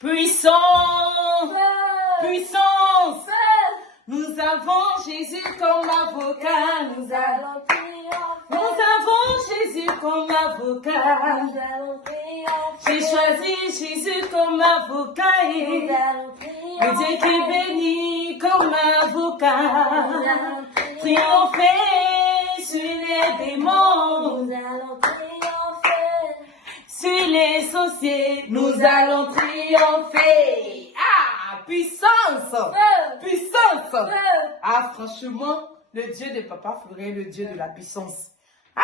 Puissance, puissance. Nous avons Jésus comme avocat. Nous avons Jésus comme avocat. J'ai choisi Jésus comme avocat. Le Dieu qui bénit comme avocat. Triompher sur les démons. Sur les sorciers, nous allons triompher. Ah, puissance! Puissance! Ah, franchement, le Dieu de Papa Florent, le Dieu de la puissance. Ah,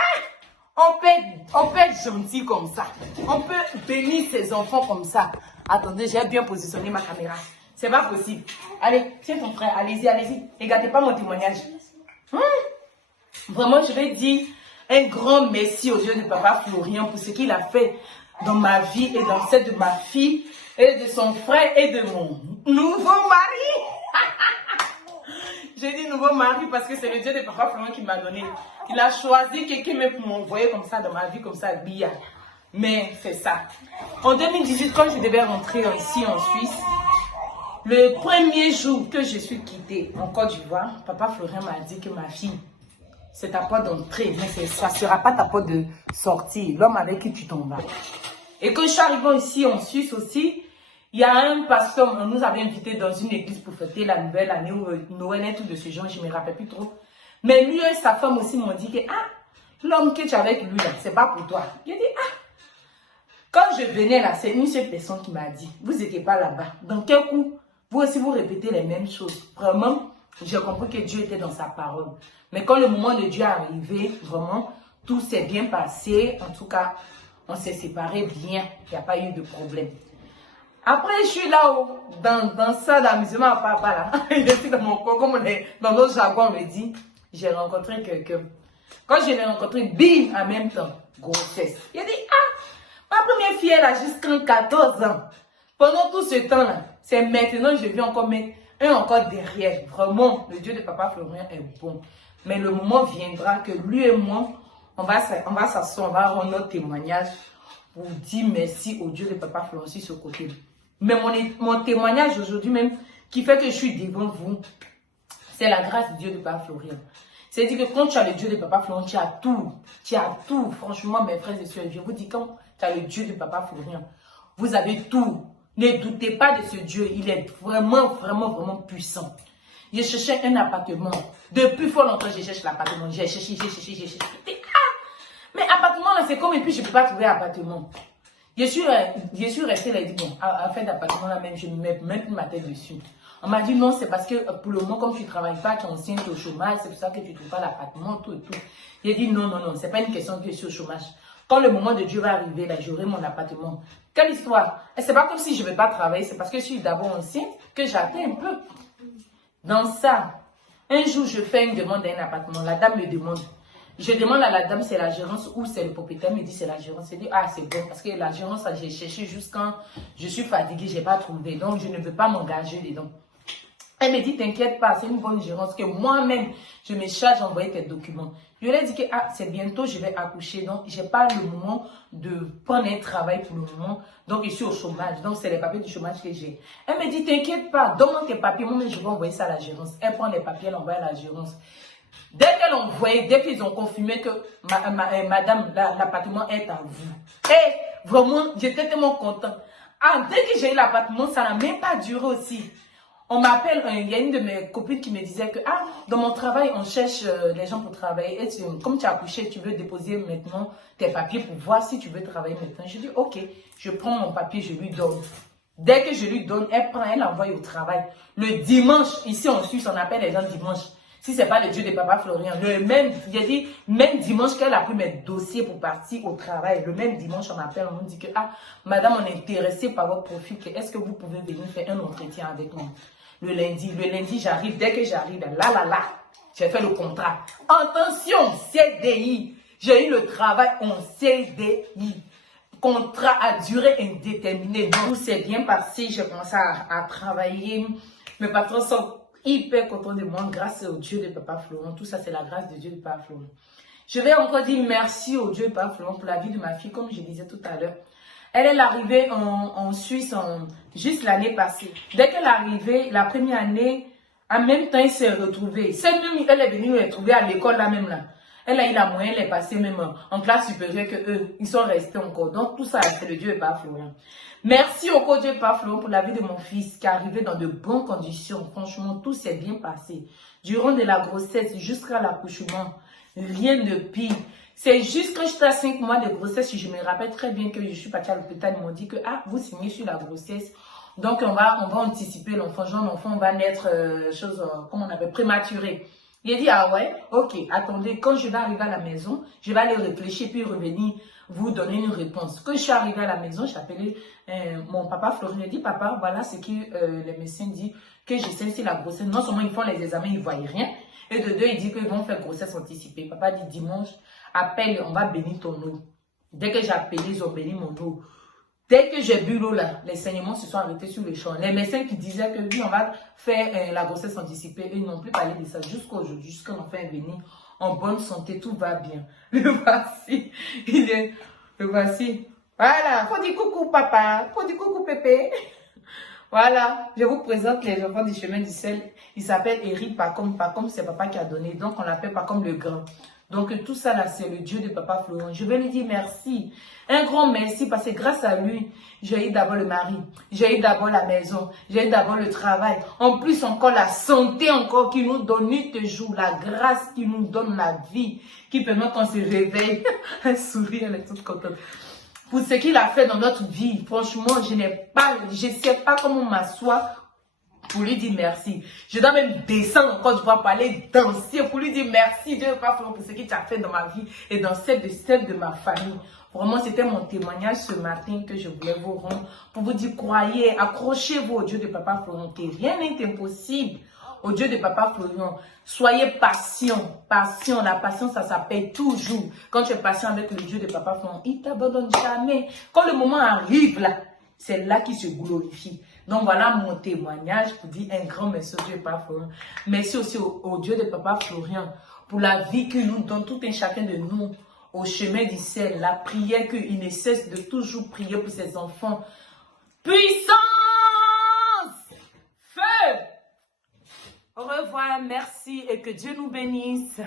on peut être gentil comme ça. On peut bénir ses enfants comme ça. Attendez, j'ai bien positionné ma caméra. C'est pas possible. Allez, tiens ton frère, allez-y, allez-y. Ne gâtez pas mon témoignage. Vraiment, je vais dire un grand merci au Dieu de Papa Florent pour ce qu'il a fait dans ma vie et dans celle de ma fille et de son frère et de mon nouveau mari. J'ai dit nouveau mari parce que c'est le Dieu de Papa Florent qui m'a donné. Il a choisi quelqu'un pour m'envoyer comme ça dans ma vie, comme ça, billard. Mais c'est ça. En 2018, quand je devais rentrer ici en Suisse, le premier jour que je suis quittée en Côte d'Ivoire, Papa Florent m'a dit que ma fille, c'est ta porte d'entrée, mais ça ne sera pas ta porte de sortie. L'homme avec qui tu tomberas. Et quand je suis arrivée ici en Suisse aussi, il y a un pasteur, on nous avait invités dans une église pour fêter la nouvelle année ou Noël et tout de ce genre, je ne me rappelle plus trop. Mais lui et sa femme aussi m'ont dit que l'homme que tu as avec lui là, c'est pas pour toi. J'ai dit quand je venais là, c'est une seule personne qui m'a dit, vous n'étiez pas là-bas. Dans quel coup, vous aussi vous répétez les mêmes choses. Vraiment, j'ai compris que Dieu était dans sa parole. Mais quand le moment de Dieu est arrivé, vraiment, tout s'est bien passé. En tout cas, on s'est séparés bien. Il n'y a pas eu de problème. Après, je suis là-haut, dans ça d'amusement à papa là. Je suis dans mon corps, comme dans notre jargon, on me dit, j'ai rencontré quelqu'un. Quand je l'ai rencontré, bim, en même temps, grossesse. Il a dit, ma première fille, elle a jusqu'à 14 ans. Pendant tout ce temps-là, c'est maintenant que je vais encore mettre un encore derrière. Vraiment, le Dieu de Papa Florent est bon. Mais le moment viendra que lui et moi, on va s'asseoir, on va rendre notre témoignage pour dire merci au Dieu de Papa Florent sur ce côté. Mais mon témoignage aujourd'hui même, qui fait que je suis devant vous, c'est la grâce du Dieu de Papa Florent. C'est-à-dire que quand tu as le Dieu de Papa Florent, tu as tout. Tu as tout. Franchement, mes frères et sœurs, je vous dis, quand tu as le Dieu de Papa Florent, vous avez tout. Ne doutez pas de ce Dieu. Il est vraiment, vraiment, vraiment puissant. J'ai cherché un appartement. Depuis fort longtemps, je cherche l'appartement. J'ai cherché. Mais appartement, là, c'est comme, et puis je ne peux pas trouver appartement. Je suis restée là et dit, bon, à faire d'appartement là même, je ne mets même plus ma tête dessus. On m'a dit, non, c'est parce que pour le moment, comme tu ne travailles pas, tu es enceinte, tu es au chômage, c'est pour ça que tu ne trouves pas l'appartement, tout et tout. J'ai dit, non, ce n'est pas une question que je suis au chômage. Quand le moment de Dieu va arriver, là, j'aurai mon appartement. Quelle histoire? Et c'est pas comme si je ne vais pas travailler, c'est parce que je suis d'abord enceinte que j'attends un peu. Dans ça, un jour, je fais une demande à un appartement. La dame me demande. Je demande à la dame, c'est la gérance ou c'est le propriétaire. Elle me dit, c'est la gérance. Elle dit, c'est bon. Parce que la gérance, j'ai cherché jusqu'à je suis fatiguée, je n'ai pas trouvé. Donc, je ne veux pas m'engager dedans. Elle me dit, t'inquiète pas, c'est une bonne gérance que moi-même, je me charge d'envoyer tes documents. Je lui ai dit que c'est bientôt, je vais accoucher. Donc, je n'ai pas le moment de prendre un travail pour le moment. Donc, je suis au chômage. Donc, c'est les papiers du chômage que j'ai. Elle me dit, t'inquiète pas, donne-moi tes papiers. Moi, je vais envoyer ça à la gérance. Elle prend les papiers, elle envoie à la gérance. Dès qu'elle envoie, dès qu'ils ont confirmé que madame, l'appartement est à vous. Et vraiment, j'étais tellement content. Dès que j'ai eu l'appartement, ça n'a même pas duré aussi. On m'appelle, il y a une de mes copines qui me disait que, dans mon travail, on cherche les gens pour travailler. Et comme tu as accouché, tu veux déposer maintenant tes papiers pour voir si tu veux travailler maintenant. Je dis, ok, je prends mon papier, je lui donne. Dès que je lui donne, elle prend, elle envoie au travail. Le dimanche, ici en Suisse, on appelle les gens dimanche. Si ce n'est pas le Dieu de Papa Florent, j'ai dit, même dimanche qu'elle a pris mes dossiers pour partir au travail, le même dimanche, on m'appelle, on me dit que, madame, on est intéressé par votre profil, est-ce que vous pouvez venir faire un entretien avec moi? Le lundi, j'arrive, dès que j'arrive, là, j'ai fait le contrat. Attention, CDI, j'ai eu le travail en CDI. Contrat à durée indéterminée. Donc, tout s'est bien passé, j'ai commencé à travailler. Mes patrons sont hyper contents de moi grâce au Dieu de Papa Florent. Tout ça, c'est la grâce de Dieu de Papa Florent. Je vais encore dire merci au Dieu de Papa Florent pour la vie de ma fille, comme je disais tout à l'heure. Elle est arrivée en Suisse juste l'année passée. Dès qu'elle est arrivée, la première année, en même temps, elle s'est retrouvée. Elle est venue retrouver à l'école là même là. Elle a eu la moyenne, elle est passée même en classe supérieure que eux, ils sont restés encore. Donc tout ça, c'est le Dieu et pas Florian. Merci au Dieu et pas Florian pour la vie de mon fils qui est arrivé dans de bonnes conditions. Franchement, tout s'est bien passé. Durant de la grossesse jusqu'à l'accouchement, rien de pire. C'est juste que j'étais à 5 mois de grossesse, je me rappelle très bien que je suis partie à l'hôpital, ils m'ont dit que ah, vous signez sur la grossesse. Donc on va anticiper l'enfant, genre l'enfant va naître, comment on appelle, prématuré. Il a dit, ah ouais, ok, attendez, quand je vais arriver à la maison, je vais aller réfléchir puis revenir vous donner une réponse. Quand je suis arrivée à la maison, j'ai appelé mon papa Florian, il a dit, papa, voilà ce que les médecins disent, que je sais si la grossesse, non seulement ils font les examens, ils ne voient rien, et de deux, ils disent qu'ils vont faire grossesse anticipée. Papa dit, dimanche, appelle, on va bénir ton eau. Dès que j'ai appelé, ils ont béni mon eau. Dès que j'ai bu l'eau là, les saignements se sont arrêtés sur le champ. Les médecins qui disaient que oui, on va faire la grossesse anticipée, ils n'ont plus parlé de ça jusqu'à aujourd'hui, jusqu'à l'enfant est venu en bonne santé, tout va bien. Le voici, le voici. Voilà, faut dire coucou papa, faut dire coucou pépé. Voilà, je vous présente les enfants du chemin du sel. Il s'appelle Eric Pacom. Pacom, c'est papa qui a donné, donc on l'appelle Pacom le grand. Donc tout ça là, c'est le Dieu de papa Florian. Je vais lui dire merci. Un grand merci parce que grâce à lui, j'ai eu d'abord le mari, j'ai eu d'abord la maison, j'ai eu d'abord le travail. En plus encore la santé encore qui nous donne nuit et jour, la grâce qui nous donne la vie, qui permet qu'on se réveille. Un sourire, elle est toute contente. Pour ce qu'il a fait dans notre vie, franchement, je ne sais pas comment m'asseoir pour lui dire merci. Je dois même descendre encore, je dois parler, danser pour lui dire merci, Dieu pas pour ce qu'il t'a fait dans ma vie et dans celle de ma famille. Vraiment, c'était mon témoignage ce matin que je voulais vous rendre pour vous dire, croyez, accrochez-vous au Dieu de Papa Florian, que rien n'est impossible au Dieu de Papa Florian. Soyez patient, patient, la patience ça s'appelle toujours. Quand tu es patient avec le Dieu de Papa Florian, il ne t'abandonne jamais. Quand le moment arrive là, c'est là qu'il se glorifie. Donc voilà mon témoignage pour dire un grand merci au Dieu de Papa Florian. Merci aussi au Dieu de Papa Florian pour la vie qu'il nous donne, tout un chacun de nous, au chemin du ciel. La prière qu'il ne cesse de toujours prier pour ses enfants. Puissance! Feu! Au revoir, merci et que Dieu nous bénisse.